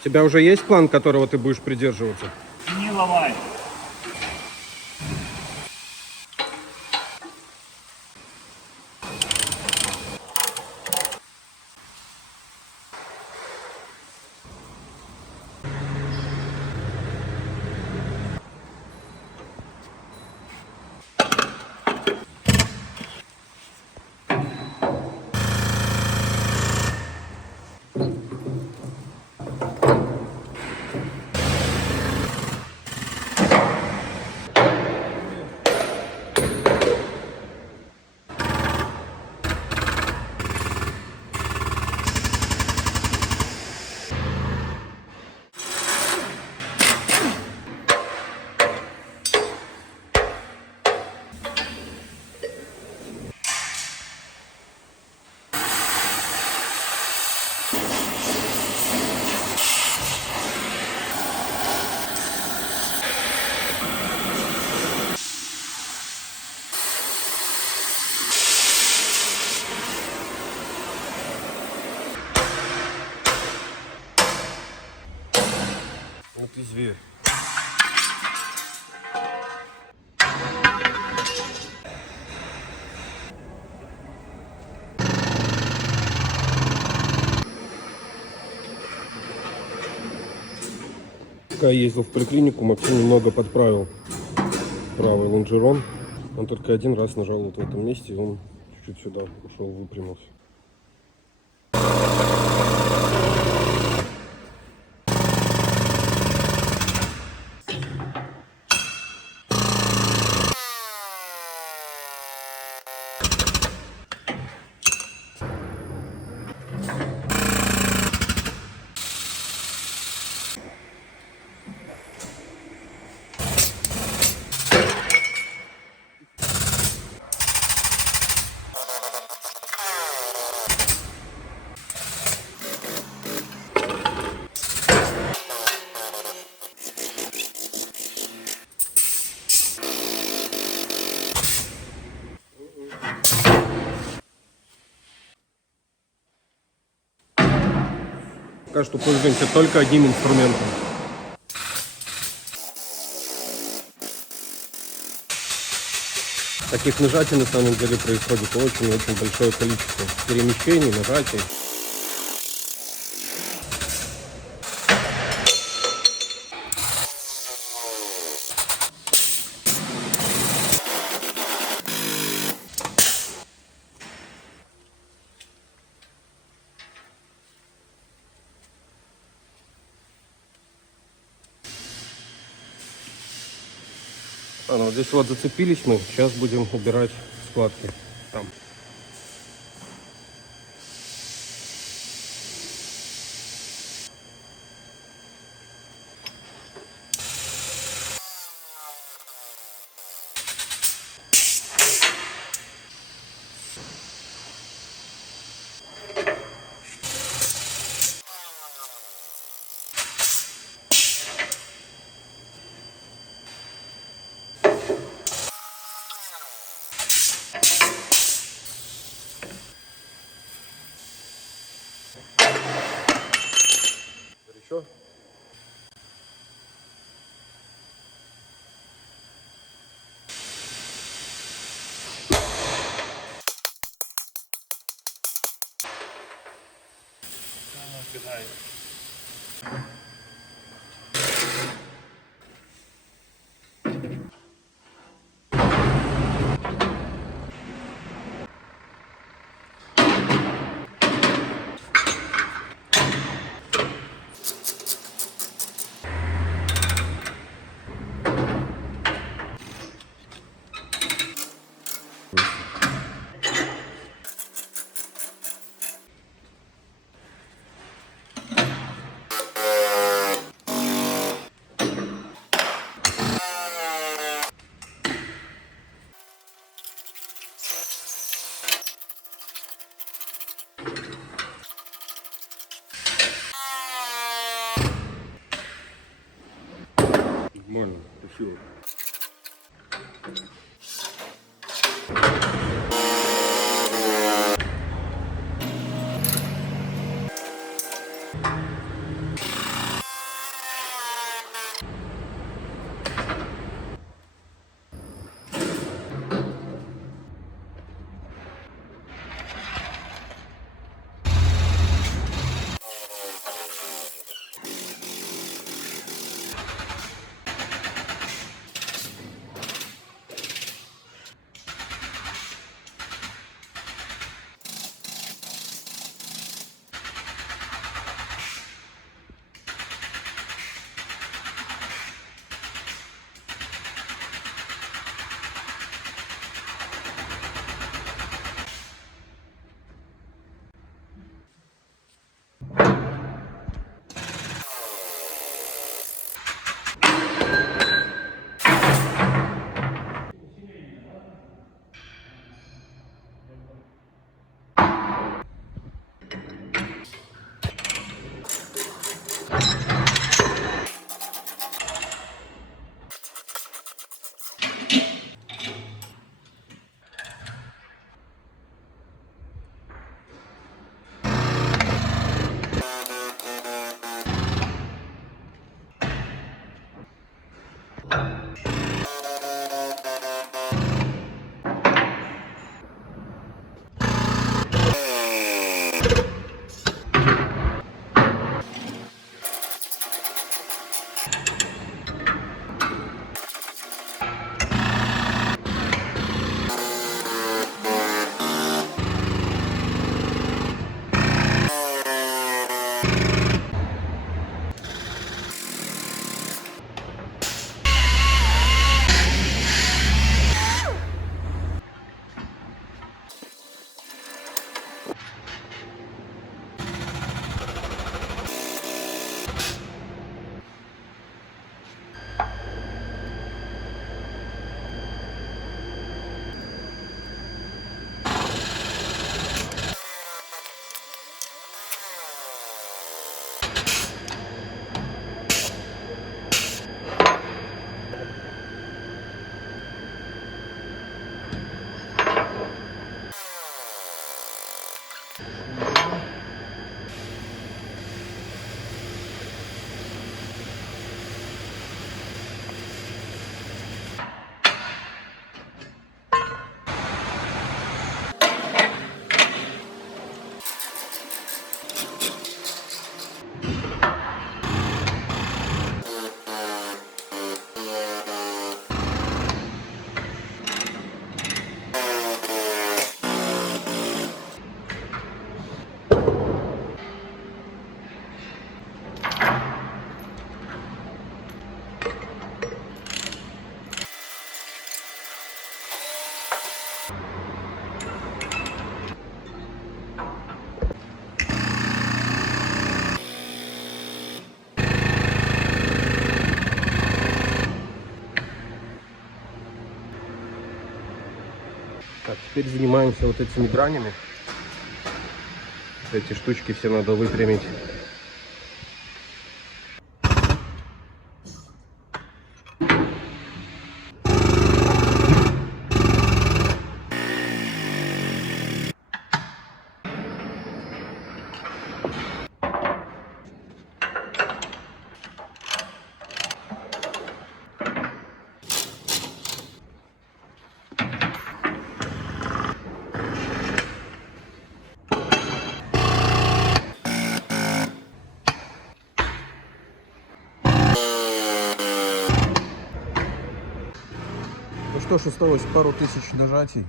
У тебя уже есть план, которого ты будешь придерживаться? Не ломай. Ну ты зверь. Пока я ездил в поликлинику, Максим немного подправил правый лонжерон. Он только один раз нажал вот в этом месте, и он чуть-чуть сюда ушел, выпрямился. Пока что пользуемся только одним инструментом. Таких нажатий на самом деле происходит очень-очень большое количество перемещений, нажатий. Ну вот здесь вот зацепились мы, сейчас будем убирать складки там. Горячо? Кидай. Нормально, красиво. Теперь занимаемся вот этими гранями. Эти штучки все надо выпрямить. Ну что ж, осталось пару тысяч нажатий.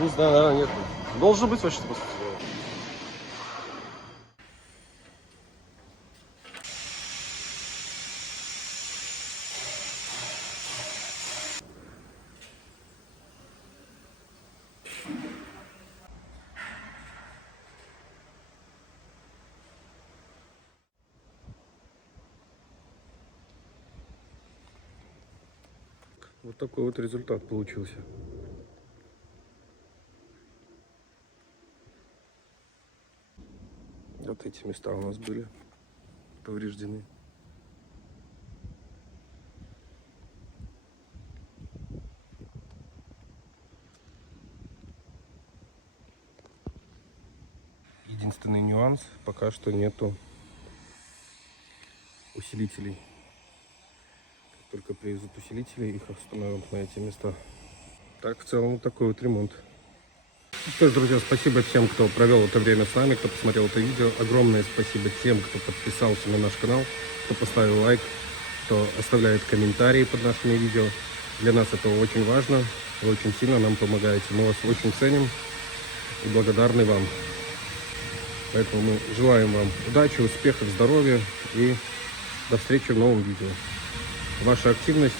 Не знаю, наверное, нет. Должен быть вообще просто. Вот такой вот результат получился. Вот эти места у нас были повреждены. Единственный нюанс, пока что нету усилителей. Как только привезут усилители, их установят на эти места. Так, в целом, такой вот ремонт. Что ж, друзья, спасибо всем, кто провел это время с нами, кто посмотрел это видео. Огромное спасибо тем, кто подписался на наш канал, кто поставил лайк, кто оставляет комментарии под нашими видео. Для нас это очень важно, вы очень сильно нам помогаете. Мы вас очень ценим и благодарны вам. Поэтому мы желаем вам удачи, успехов, здоровья и до встречи в новом видео. Ваша активность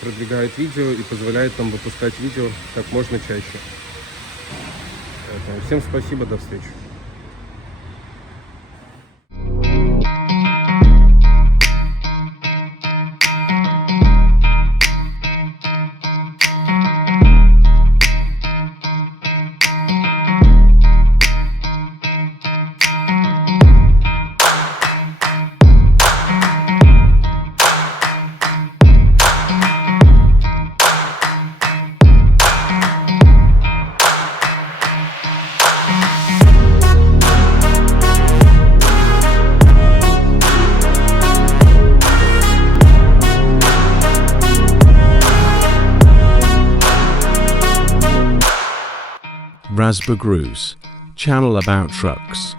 продвигает видео и позволяет нам выпускать видео как можно чаще. Поэтому всем спасибо, до встречи. Разбор Груз, channel about trucks.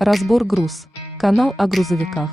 Разбор груз. Канал о грузовиках.